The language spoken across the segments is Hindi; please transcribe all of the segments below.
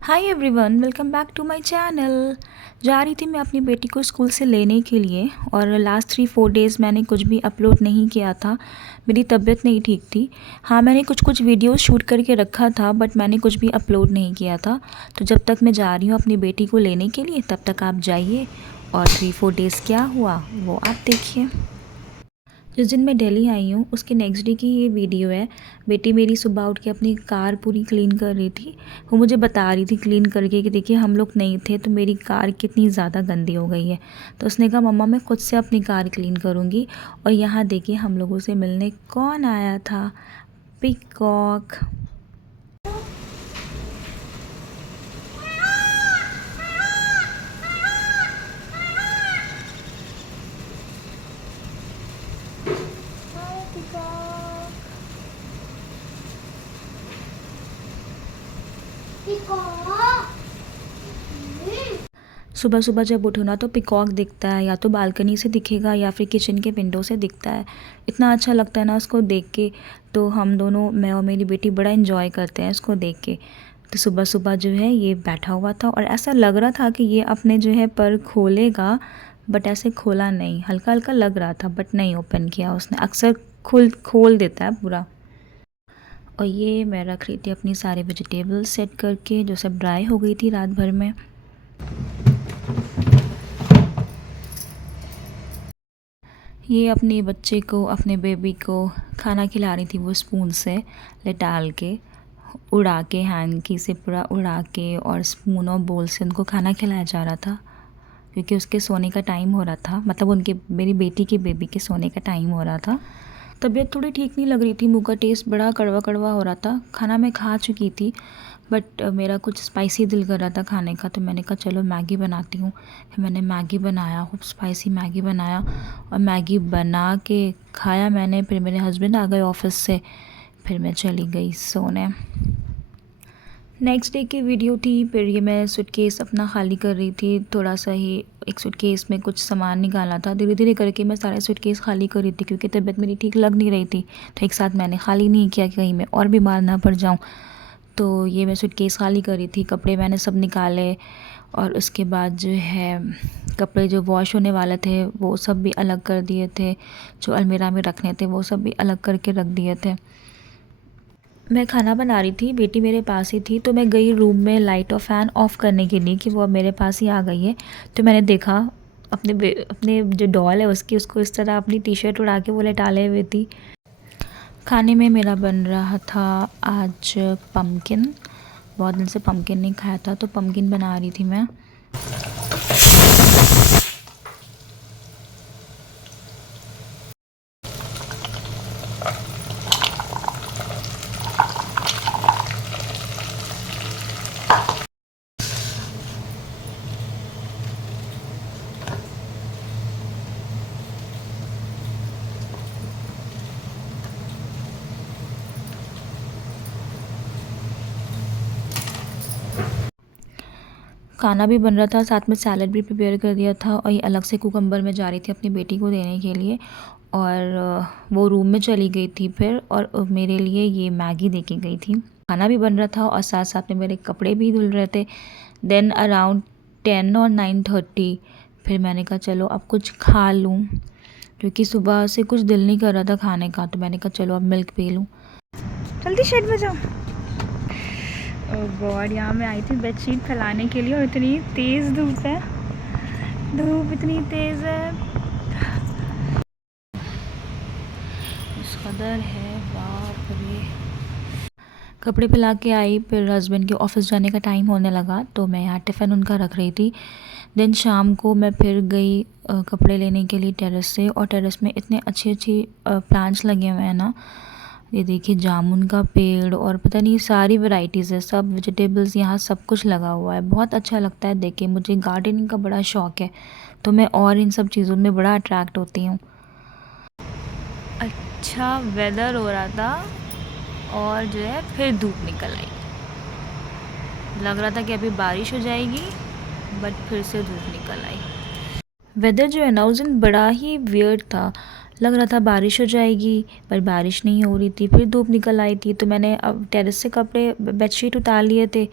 Hi everyone, welcome back to my channel. जा रही थी मैं अपनी बेटी को स्कूल से लेने के लिए और लास्ट 3-4 डेज़ मैंने कुछ भी अपलोड नहीं किया था। मेरी तबीयत नहीं ठीक थी। हाँ, मैंने कुछ कुछ वीडियो शूट करके रखा था बट मैंने कुछ भी अपलोड नहीं किया था। तो जब तक मैं जा रही हूँ अपनी बेटी को लेने के लिए तब तक आप जाइए और 3-4 डेज़ क्या हुआ वो आप देखिए। जिस दिन मैं दिल्ली आई हूँ उसके नेक्स्ट डे की ये वीडियो है। बेटी मेरी सुबह उठ के अपनी कार पूरी क्लीन कर रही थी। वो मुझे बता रही थी क्लीन करके कि देखिए हम लोग नहीं थे तो मेरी कार कितनी ज़्यादा गंदी हो गई है। तो उसने कहा मम्मा मैं खुद से अपनी कार क्लीन करूँगी। और यहाँ देखिए हम लोगों से मिलने कौन आया था, पीकॉक। सुबह सुबह जब उठो ना तो पिकॉक दिखता है, या तो बालकनी से दिखेगा या फिर किचन के विंडो से दिखता है। इतना अच्छा लगता है ना उसको देख के। तो हम दोनों, मैं और मेरी बेटी, बड़ा इन्जॉय करते हैं उसको देख के। तो सुबह सुबह जो है ये बैठा हुआ था और ऐसा लग रहा था कि ये अपने जो है पर खोलेगा, बट ऐसे खोला नहीं। हल्का हल्का लग रहा था बट नहीं ओपन किया उसने। अक्सर खोल देता है पूरा। और ये मैं रख रही थी अपनी सारी वेजिटेबल्स सेट करके जो सब ड्राई हो गई थी रात भर में। ये अपने बच्चे को, अपने बेबी को खाना खिला रही थी वो स्पून से लेटाल के, उड़ा के, हैंकी से पूरा उड़ा के, और स्पून और बोल से उनको खाना खिलाया जा रहा था क्योंकि उसके सोने का टाइम हो रहा था। मतलब उनके, मेरी बेटी के बेबी के सोने का टाइम हो रहा था। तबीयत थोड़ी ठीक नहीं लग रही थी, मुँह का टेस्ट बड़ा कड़वा कड़वा हो रहा था। खाना मैं खा चुकी थी बट मेरा कुछ स्पाइसी दिल कर रहा था खाने का, तो मैंने कहा चलो मैगी बनाती हूँ। फिर मैंने मैगी बनाया, खूब स्पाइसी मैगी बनाया और मैगी बना के खाया मैंने। फिर मेरे हस्बैंड आ गए ऑफिस से, फिर मैं चली गई सोने। नेक्स्ट डे की वीडियो थी। फिर ये मैं सूटकेस अपना खाली कर रही थी, थोड़ा सा ही एक सूटकेस में कुछ सामान निकाला था। धीरे धीरे करके मैं सारे सूटकेस खाली कर रही थी क्योंकि तबीयत मेरी ठीक लग नहीं रही थी। तो एक साथ मैंने खाली नहीं किया कि कहीं मैं और बीमार ना पड़ जाऊँ। तो ये मैं सूटकेस खाली कर रही थी, कपड़े मैंने सब निकाले और उसके बाद जो है कपड़े जो वॉश होने वाले थे वो सब भी अलग कर दिए थे। जो अलमीरा में रखने थे वो सब भी अलग करके रख दिए थे। मैं खाना बना रही थी, बेटी मेरे पास ही थी, तो मैं गई रूम में लाइट और फ़ैन ऑफ़ करने के लिए कि वो अब मेरे पास ही आ गई है। तो मैंने देखा अपने जो डॉल है उसकी, उसको इस तरह अपनी टी शर्ट उड़ा के वो लेटाले हुए थी। खाने में मेरा बन रहा था आज पम्पकिन। बहुत दिन से पम्पकिन नहीं खाया था तो पम्पकिन बना रही थी मैं। खाना भी बन रहा था, साथ में सैलड भी प्रिपेयर कर दिया था और ये अलग से कुकम्बर में जा रही थी अपनी बेटी को देने के लिए। और वो रूम में चली गई थी फिर, और मेरे लिए ये मैगी दे के गई थी। खाना भी बन रहा था और साथ साथ में मेरे कपड़े भी धुल रहे थे। देन अराउंड 10 और 9:30 फिर मैंने कहा चलो अब कुछ खा लूँ क्योंकि सुबह से कुछ दिल नहीं कर रहा था खाने का। तो मैंने कहा चलो अब मिल्क पी लूँ। जल्दी शेड में जाओ। ओह गॉड, यहाँ मैं आई थी बेडशीट फैलाने के लिए और इतनी तेज़ धूप है, धूप इतनी तेज़ है, इस कदर है, बाप रे। कपड़े फैला के आई, फिर हस्बैंड के ऑफिस जाने का टाइम होने लगा तो मैं यहाँ टिफ़िन उनका रख रही थी। देन शाम को मैं फिर गई कपड़े लेने के लिए टेरेस से, और टेरेस में इतने अच्छे अच्छे प्लांट्स लगे हुए हैं ना। ये देखिए जामुन का पेड़ और पता नहीं सारी वैरायटीज़ है, सब वेजिटेबल्स, यहाँ सब कुछ लगा हुआ है। बहुत अच्छा लगता है देख के, मुझे गार्डनिंग का बड़ा शौक़ है तो मैं और इन सब चीज़ों में बड़ा अट्रैक्ट होती हूँ। अच्छा वेदर हो रहा था और जो है फिर धूप निकल आई। लग रहा था कि अभी बारिश हो जाएगी बट फिर से धूप निकल आई। वेदर जो है ना उस दिन बड़ा ही वियर्ड था। लग रहा था बारिश हो जाएगी पर बारिश नहीं हो रही थी, फिर धूप निकल आई थी। तो मैंने अब टेरेस से कपड़े, बेडशीट उतार लिए थे,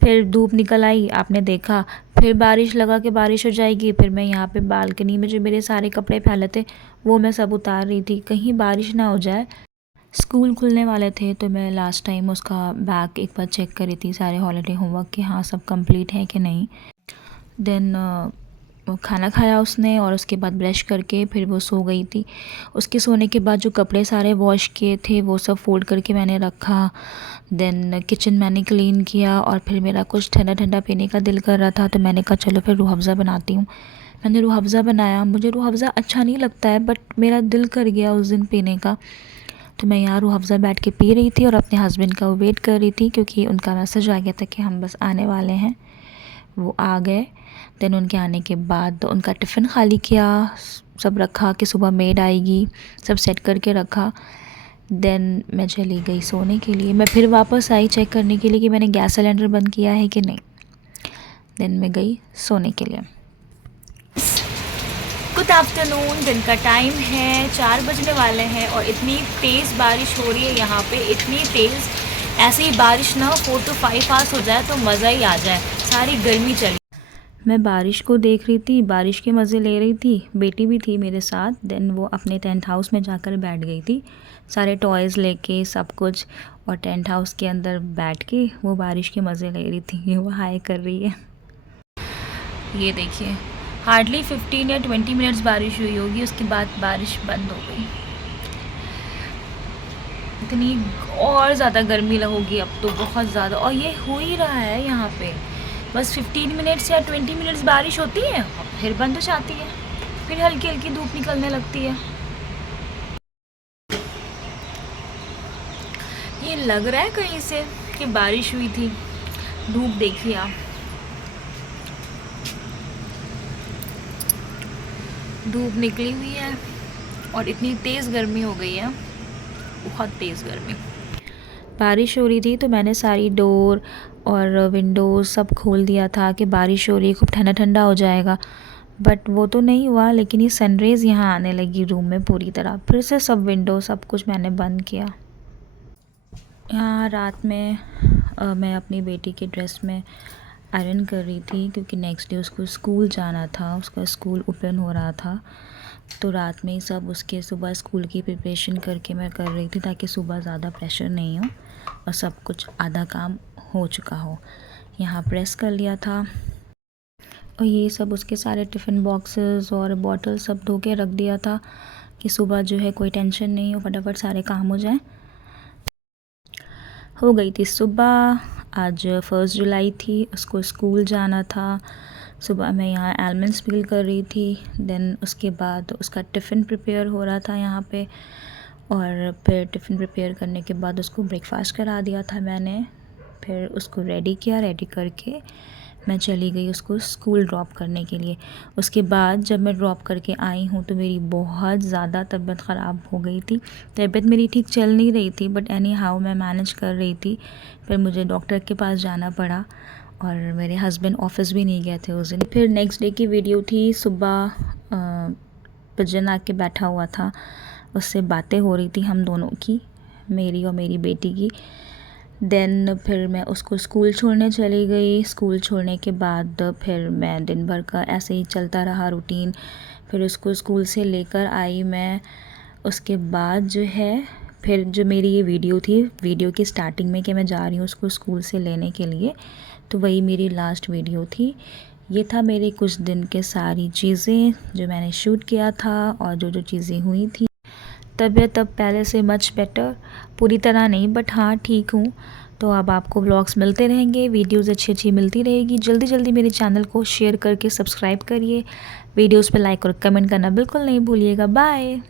फिर धूप निकल आई, आपने देखा, फिर बारिश लगा कि बारिश हो जाएगी। फिर मैं यहाँ पे बालकनी में जो मेरे सारे कपड़े फैले थे वो मैं सब उतार रही थी, कहीं बारिश ना हो जाए। स्कूल खुलने वाले थे तो मैं लास्ट टाइम उसका बैग एक बार चेक करी थी, सारे हॉलीडे होमवर्क कि हाँ सब कंप्लीट है कि नहीं। देन खाना खाया उसने और उसके बाद ब्रश करके फिर वो सो गई थी। उसके सोने के बाद जो कपड़े सारे वॉश किए थे वो सब फोल्ड करके मैंने रखा। देन किचन मैंने क्लीन किया और फिर मेरा कुछ ठंडा ठंडा पीने का दिल कर रहा था तो मैंने कहा चलो फिर रूह अफ़ज़ा बनाती हूँ। मैंने रूह अफ़ज़ा बनाया। मुझे रूह अफ़ज़ा अच्छा नहीं लगता है बट मेरा दिल कर गया उस दिन पीने का, तो मैं यहाँ रूह अफ़ज़ा बैठ के पी रही थी और अपने हस्बैंड का वेट कर रही थी क्योंकि उनका मैसेज आ गया था कि हम बस आने वाले हैं। वो आ गए। देन उनके आने के बाद उनका टिफ़िन खाली किया, सब रखा कि सुबह मेड आएगी, सब सेट करके रखा। देन मैं चली गई सोने के लिए। मैं फिर वापस आई चेक करने के लिए कि मैंने गैस सिलेंडर बंद किया है कि नहीं। देन मैं गई सोने के लिए। गुड आफ्टरनून, दिन का टाइम है, 4 बजने वाले हैं और इतनी तेज़ बारिश हो रही है यहाँ पे, इतनी तेज़। ऐसे ही बारिश ना 4 to 5 आवर्स हो जाए तो मज़ा ही आ जाए, सारी गर्मी चली। मैं बारिश को देख रही थी, बारिश के मज़े ले रही थी, बेटी भी थी मेरे साथ। देन वो अपने टेंट हाउस में जाकर बैठ गई थी, सारे टॉयज़ लेके सब कुछ, और टेंट हाउस के अंदर बैठ के वो बारिश के मज़े ले रही थी। वो हाय कर रही है। ये देखिए, हार्डली 15 या 20 मिनट्स बारिश हुई होगी, उसके बाद बारिश बंद हो गई। इतनी और ज़्यादा गर्मी लगेगी अब तो, बहुत ज़्यादा। और ये हो ही रहा है यहाँ पे, बस 15 मिनट्स या 20 मिनट्स बारिश होती है और फिर बंद हो जाती है, फिर हल्की हल्की धूप निकलने लगती है। ये लग रहा है कहीं से कि बारिश हुई थी। धूप देखिए आप, धूप निकली हुई है और इतनी तेज़ गर्मी हो गई है, बहुत तेज़ गर्मी। बारिश हो रही थी तो मैंने सारी डोर और विंडोज़ सब खोल दिया था कि बारिश हो रही है, खूब ठंडा ठंडा हो जाएगा। बट वो तो नहीं हुआ, लेकिन ये सनरेज़ यहाँ आने लगी रूम में पूरी तरह। फिर से सब विंडो सब कुछ मैंने बंद किया। यहाँ रात में मैं अपनी बेटी के ड्रेस में आयरन कर रही थी क्योंकि नेक्स्ट डे उसको स्कूल जाना था, उसका स्कूल ओपन हो रहा था। तो रात में ही सब उसके सुबह स्कूल की प्रिपरेशन करके मैं कर रही थी ताकि सुबह ज़्यादा प्रेशर नहीं हो और सब कुछ आधा काम हो चुका हो। यहाँ प्रेस कर लिया था और ये सब उसके सारे टिफ़िन बॉक्सेस और बॉटल सब धो के रख दिया था कि सुबह जो है कोई टेंशन नहीं हो, फटाफट सारे काम हो जाएं। हो गई थी सुबह। आज 1 जुलाई थी, उसको स्कूल जाना था। सुबह मैं यहाँ आलमंड्स पील कर रही थी। देन उसके बाद उसका टिफ़िन प्रिपेयर हो रहा था यहाँ पे, और फिर टिफ़िन प्रिपेयर करने के बाद उसको ब्रेकफास्ट करा दिया था मैंने। फिर उसको रेडी किया, रेडी करके मैं चली गई उसको स्कूल ड्रॉप करने के लिए। उसके बाद जब मैं ड्रॉप करके आई हूँ तो मेरी बहुत ज़्यादा तबीयत ख़राब हो गई थी। तबीयत मेरी ठीक चल नहीं रही थी बट एनी हाउ मैं मैनेज कर रही थी। फिर मुझे डॉक्टर के पास जाना पड़ा और मेरे हस्बैंड ऑफिस भी नहीं गए थे उस दिन। फिर नेक्स्ट डे की वीडियो थी, सुबह पिजन आके बैठा हुआ था, उससे बातें हो रही थी हम दोनों की, मेरी और मेरी बेटी की। देन फिर मैं उसको स्कूल छोड़ने चली गई। स्कूल छोड़ने के बाद फिर मैं दिन भर का ऐसे ही चलता रहा रूटीन। फिर उसको स्कूल से लेकर आई मैं। उसके बाद जो है फिर जो मेरी ये वीडियो थी, वीडियो की स्टार्टिंग में कि मैं जा रही हूँ उसको स्कूल से लेने के लिए, तो वही मेरी लास्ट वीडियो थी। ये था मेरे कुछ दिन के सारी चीज़ें जो मैंने शूट किया था और जो जो चीज़ें हुई थी। तबीयत अब पहले से मच बेटर, पूरी तरह नहीं बट हाँ ठीक हूँ। तो अब आपको व्लॉग्स मिलते रहेंगे, वीडियोज़ अच्छी अच्छी मिलती रहेगी। जल्दी जल्दी मेरे चैनल को शेयर करके सब्सक्राइब करिए, वीडियोज़ पे लाइक और कमेंट करना बिल्कुल नहीं भूलिएगा। बाय।